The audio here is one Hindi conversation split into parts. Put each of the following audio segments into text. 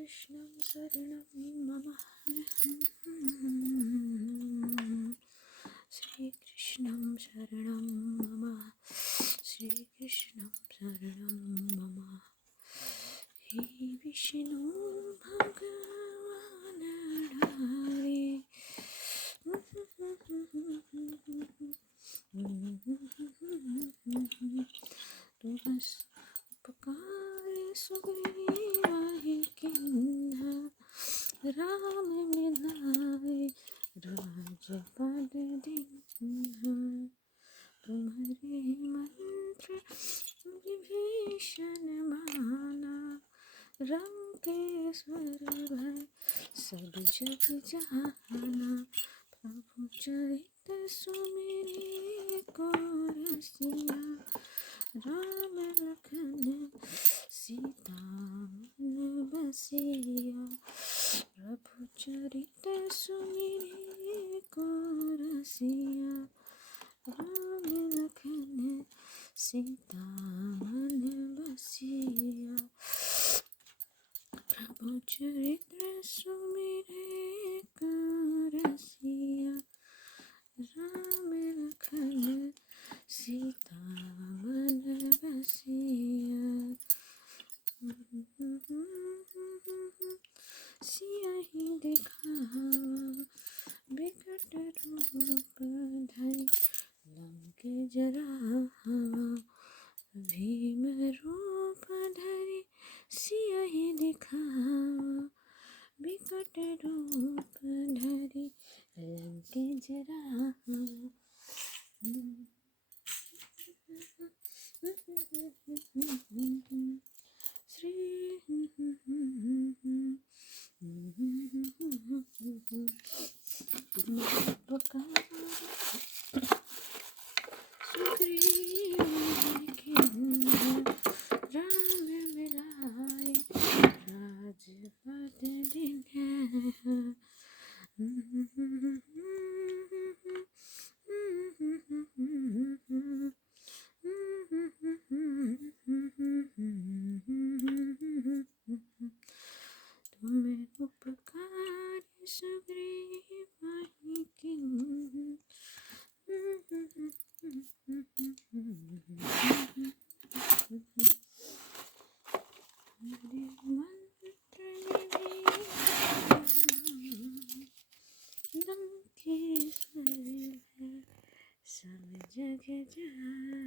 कृष्णं शरणं मम श्रीकृष्णं शरणं मम श्रीकृष्णं शरणं मम हे विष्णु भगवान हरे तुम उपकार सुग्रीवाहि किन्हा राम मिलाए राजपद दीन्हा तुम्हारे मंत्र विभीषण माना रंकेश्वर भय सब जग जाना प्रभु चरित सुमिरे को रसिया राम लखन सीता मन बसिया प्रभु चरित सुमिरे को रसिया राम लखन सीता मन बसिया प्रभु चरित्र सुमिरे को रसिया राम लखन सीता मन बसिया सियाहि दिखावा बिकट रूप धरि लंक जरावा भीम रूप धरि सियाहि दिखावा बिकट रूप धरि लंक जरावा श्री राम मिलाए राजपद दीन्हा तुम्हें उपकार सुग्रीवाहि किन्हा मंत्र लंकेश्वर भय सब जग जाना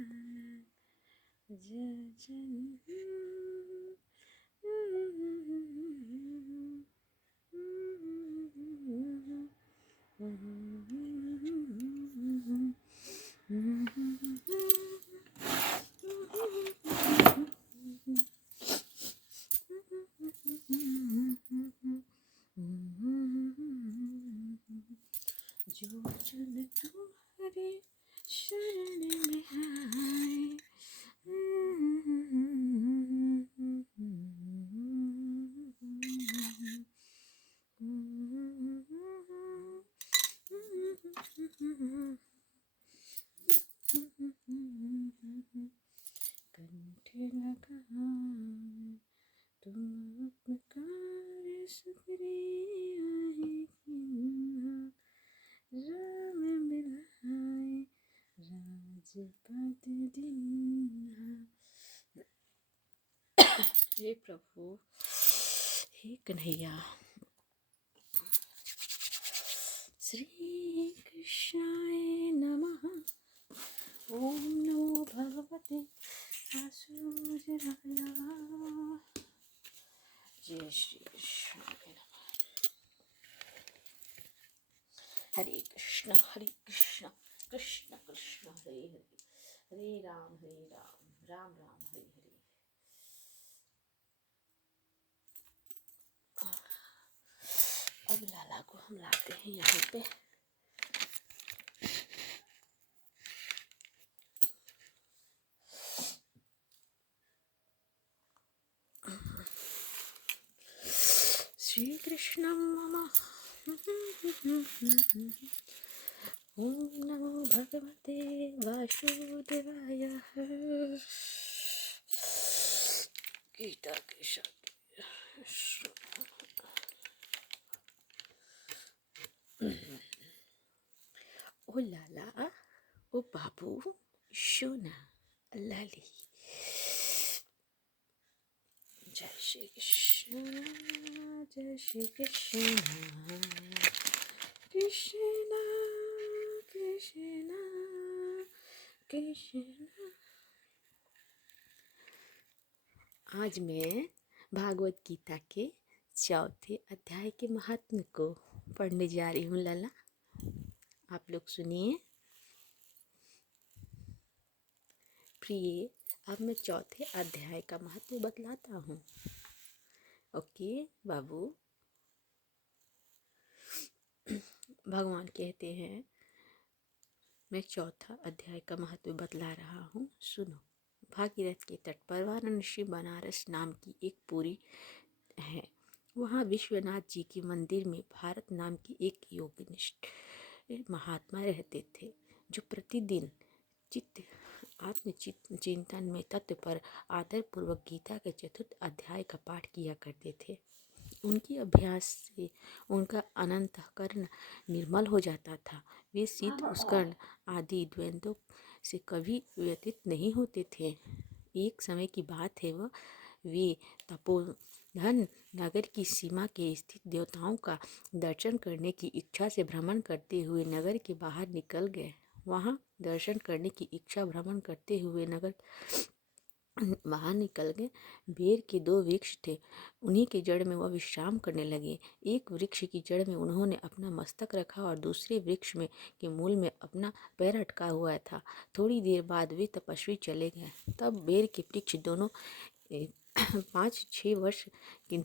जय जो जन तुम्हारे शरण में आए कंठ लगाए तुम उपकार सुग्रीवाहि किन्हा राम मिलाए राजपद दीन्हा हे प्रभु हे कन्हैया श्री कृष्णाय नमः ओम नमो भगवते वासुदेवाय जय श्री कृष्ण हरे कृष्ण कृष्ण कृष्ण हरे हरे हरे राम राम राम हरे हरे अब लाला को हम लाते हैं यहाँ पे श्री कृष्ण मम ओम नमो भगवते वासुदेवाय गीता के शब्द ओ लाला, ओ बाबू, सोना, लाली। जय श्री कृष्ण, जय श्री कृष्ण, कृष्ण कृष्ण कृष्ण। आज मैं भागवत गीता के चौथे अध्याय के महात्म्य को पढ़ने जा रही हूँ लाला। आप लोग सुनिए। प्रिय, अब मैं चौथे अध्याय का महत्व बतलाता हूँ। ओके बाबू। भगवान कहते हैं, मैं चौथा अध्याय का महत्व बतला रहा हूँ, सुनो। भागीरथ के तट पर वाराणसी बनारस नाम की एक पुरी है। वहाँ विश्वनाथ जी के मंदिर में भारत नाम की एक योगनिष्ठ महात्मा रहते थे, जो प्रतिदिन चिंतन में तत्व पर आदर पूर्वक गीता के चतुर्थ अध्याय का पाठ किया करते थे। उनके अभ्यास से उनका अनंतकरण निर्मल हो जाता था। वे शीतोष्ण आदि द्वंद्वों से कभी व्यतीत नहीं होते थे। एक समय की बात है, वे तपोधन नगर की सीमा के स्थित देवताओं का दर्शन करने की इच्छा से भ्रमण करते हुए नगर के बाहर निकल गए। वहां दर्शन करने की इच्छा भ्रमण करते हुए नगर बाहर निकल गए। बेर के दो वृक्ष थे, उन्हीं के जड़ में वह विश्राम करने लगे। एक वृक्ष की जड़ में उन्होंने अपना मस्तक रखा और दूसरे वृक्ष में के मूल में अपना पैर अटका हुआ था। थोड़ी देर बाद वे तपस्वी चले गए। तब बेर के वृक्ष दोनों 5-6 वर्ष के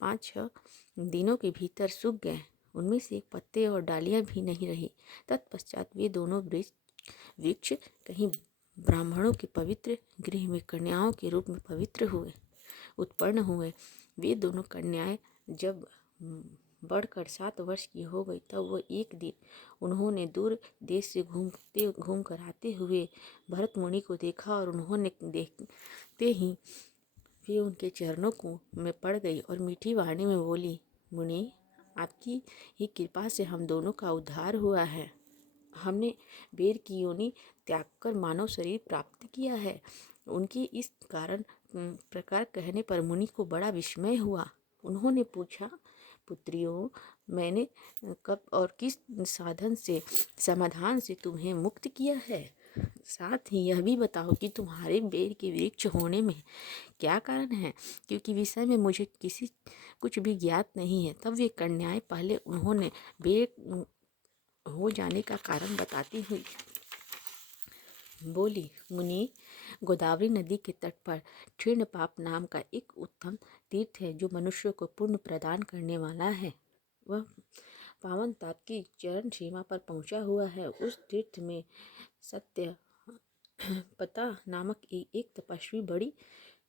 5-6 दिनों के भीतर सूख गए। उनमें से एक पत्ते और डालियां भी नहीं रही। तत्पश्चात वे दोनों वृक्ष कहीं ब्राह्मणों के पवित्र गृह में कन्याओं के रूप में उत्पन्न हुए। वे दोनों कन्याएं जब बढ़कर 7 वर्ष की हो गई, तब वो एक दिन उन्होंने दूर देश से घूम कर आते हुए भरत मुनि को देखा और उन्होंने देखते ही वे उनके चरणों को में पड़ गई और मीठी वाणी में बोली, मुनि, आपकी ही कृपा से हम दोनों का उद्धार हुआ है। हमने बेर की योनि त्याग कर मानव शरीर प्राप्त किया है। उनके इस प्रकार कहने पर मुनि को बड़ा विस्मय हुआ। उन्होंने पूछा, पुत्रियों, मैंने कब और किस समाधान से तुम्हें मुक्त किया है? साथ ही यह भी बताओ कि तुम्हारे बेर के वृक्ष होने में क्या कारण है, क्योंकि विषय में मुझे कुछ भी ज्ञात नहीं है। तब वे कन्याएं पहले उन्होंने बेर हो जाने का कारण बताती हुई बोली, मुनि, गोदावरी नदी के तट पर क्षीण पाप नाम का एक उत्तम तीर्थ है, जो मनुष्य को पुण्य प्रदान करने वाला है। वह पावन ताप की चरण सीमा पर पहुंचा हुआ है। उस तीर्थ में सत्य पता नामक एक तपस्वी बड़ी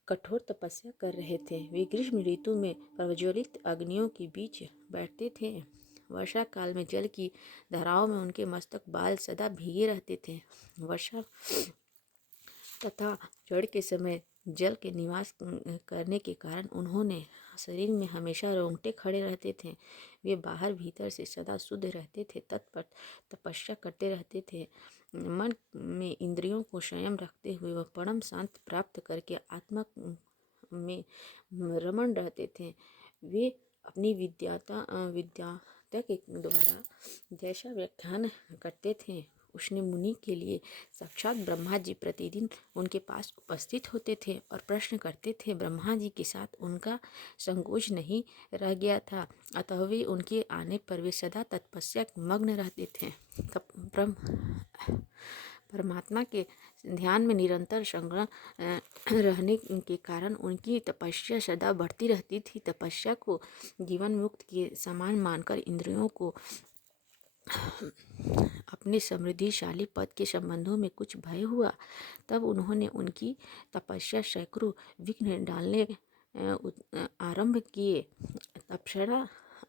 कठोर तपस्या कर रहे थे। वे ग्रीष्म ऋतु में प्रज्वलित अग्नियों के बीच बैठते थे। वर्षा काल में जल की धाराओं में उनके मस्तक बाल सदा भीगे रहते थे। वर्षा तथा जड़ के समय जल के निवास करने के कारण उन्होंने शरीर में हमेशा रोंगटे खड़े रहते थे। वे बाहर भीतर से सदा शुद्ध रहते थे, तत्पर तपस्या करते रहते थे। मन में इंद्रियों को संयम रखते हुए वह परम शांत प्राप्त करके आत्मा में रमण रहते थे। वे अपनी विद्या के द्वारा जैसा व्याख्यान करते थे, उसने मुनि के लिए साक्षात ब्रह्मा जी प्रतिदिन उनके पास उपस्थित होते थे और प्रश्न करते थे। ब्रह्मा जी के साथ उनका संकोच नहीं रह गया था, अतः वे उनके आने पर वे सदा तपस्या मग्न रहते थे। परमात्मा के ध्यान में निरंतर संग्रह रहने के कारण उनकी तपस्या सदा बढ़ती रहती थी। तपस्या को जीवन मुक्त के समान मानकर इंद्रियों को अपने समृद्धिशाली पद के संबंधों में कुछ भय हुआ, तब उन्होंने उनकी तपस्या सैकड़ों विघ्न डालने आरंभ किए।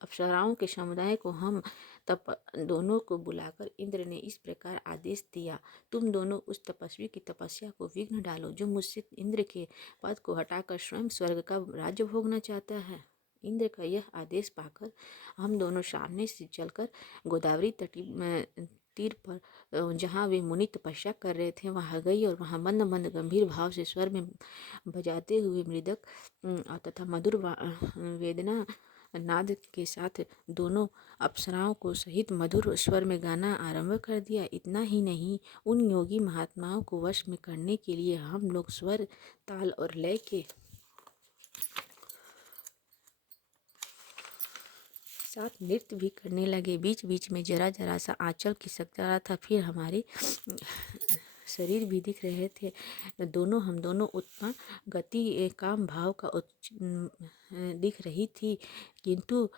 अप्सराओं के समुदाय को हम दोनों को बुलाकर इंद्र ने इस प्रकार आदेश दिया, तुम दोनों उस तपस्वी की तपस्या को विघ्न डालो, जो मुझसे इंद्र के पद को हटाकर स्वयं स्वर्ग का राज्य भोगना चाहता है। इंद्र का यह आदेश पाकर हम दोनों सामने से चलकर गोदावरी तीर पर जहाँ वे मुनि तपस्या कर रहे थे वहाँ गई और वहाँ मंद मंद गंभीर भाव से स्वर में बजाते हुए मृदक तथा मधुर वेदना नाद के साथ दोनों अप्सराओं को सहित मधुर स्वर में गाना आरंभ कर दिया। इतना ही नहीं, उन योगी महात्माओं को वश में करने के लिए हम लोग स्वर, ताल और लय के साथ नृत्य भी करने लगे। बीच बीच में जरा जरा सा आंचल खिसक रहा था, फिर हमारे शरीर भी दिख रहे थे। हम दोनों उत्पन्न गति काम भाव का दिख रही थी, किंतु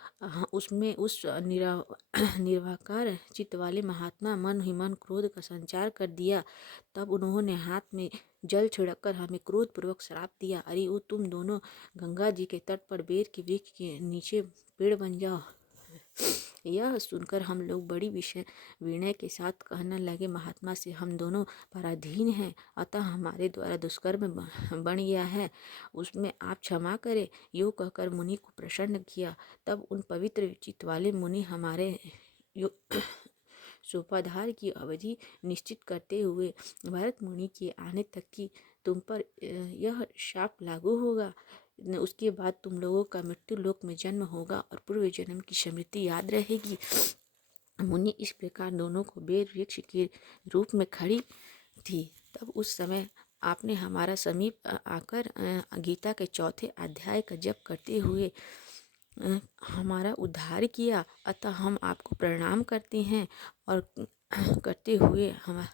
उसमें उस निर्वाकार चित्त वाले महात्मा मन ही मन क्रोध का संचार कर दिया। तब उन्होंने हाथ में जल छिड़ककर हमें क्रोधपूर्वक श्राप दिया, अरे वो तुम दोनों गंगा जी के तट पर बेर के वृक्ष के नीचे पेड़ बन जाओ। यह सुनकर हम लोग बड़ी विनय के साथ कहने लगे, महात्मा से हम दोनों पराधीन हैं, अतः हमारे द्वारा दुष्कर्म बन गया है, उसमें आप क्षमा करें। यूँ कहकर मुनि को प्रसन्न किया। तब उन पवित्र चित्त वाले मुनि हमारे सोपाधार की अवधि निश्चित करते हुए भरत मुनि के आने तक की तुम पर यह शाप लागू होगा। उसके बाद तुम लोगों का मृत्यु लोक में जन्म होगा और पूर्व जन्म की स्मृति याद रहेगी। मुनि इस प्रकार दोनों को बेर वृक्ष के रूप में खड़ी थी। तब उस समय आपने हमारा समीप आकर गीता के चौथे अध्याय का जप करते हुए हमारा उद्धार किया, अतः हम आपको प्रणाम करते हैं और करते हुए हम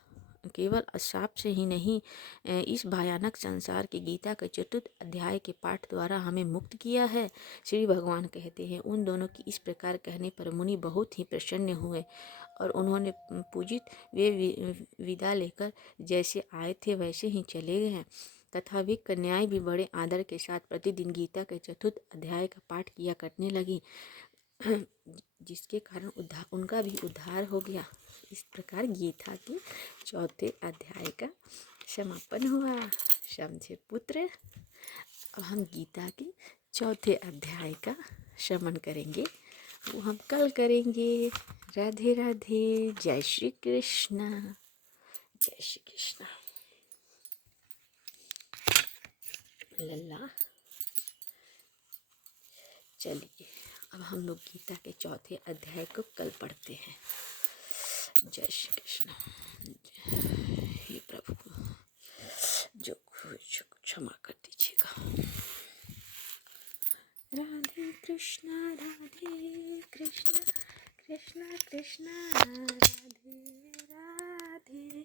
केवल अशाप से ही नहीं, इस भयानक संसार की गीता के चतुर्थ अध्याय के पाठ द्वारा हमें मुक्त किया है। श्री भगवान कहते हैं, उन दोनों की इस प्रकार कहने पर मुनि बहुत ही प्रसन्न हुए और उन्होंने पूजित वे विदा लेकर जैसे आए थे वैसे ही चले गए तथा वे कन्याएं भी बड़े आदर के साथ प्रतिदिन गीता के चतुर्थ अध्याय का पाठ किया करने लगी, जिसके कारण उनका भी उद्धार हो गया। इस प्रकार गीता के चौथे अध्याय का समापन हुआ। समझे पुत्र, अब हम गीता के चौथे अध्याय का श्रवण करेंगे, वो हम कल करेंगे। राधे राधे, जय श्री कृष्ण, जय श्री कृष्ण। लल्ला, चलिए अब हम लोग गीता के चौथे अध्याय को कल पढ़ते हैं। जय श्री कृष्ण। हे प्रभु, जो क्षमा कर दीजिएगा। राधे कृष्णा कृष्ण कृष्ण राधे राधे।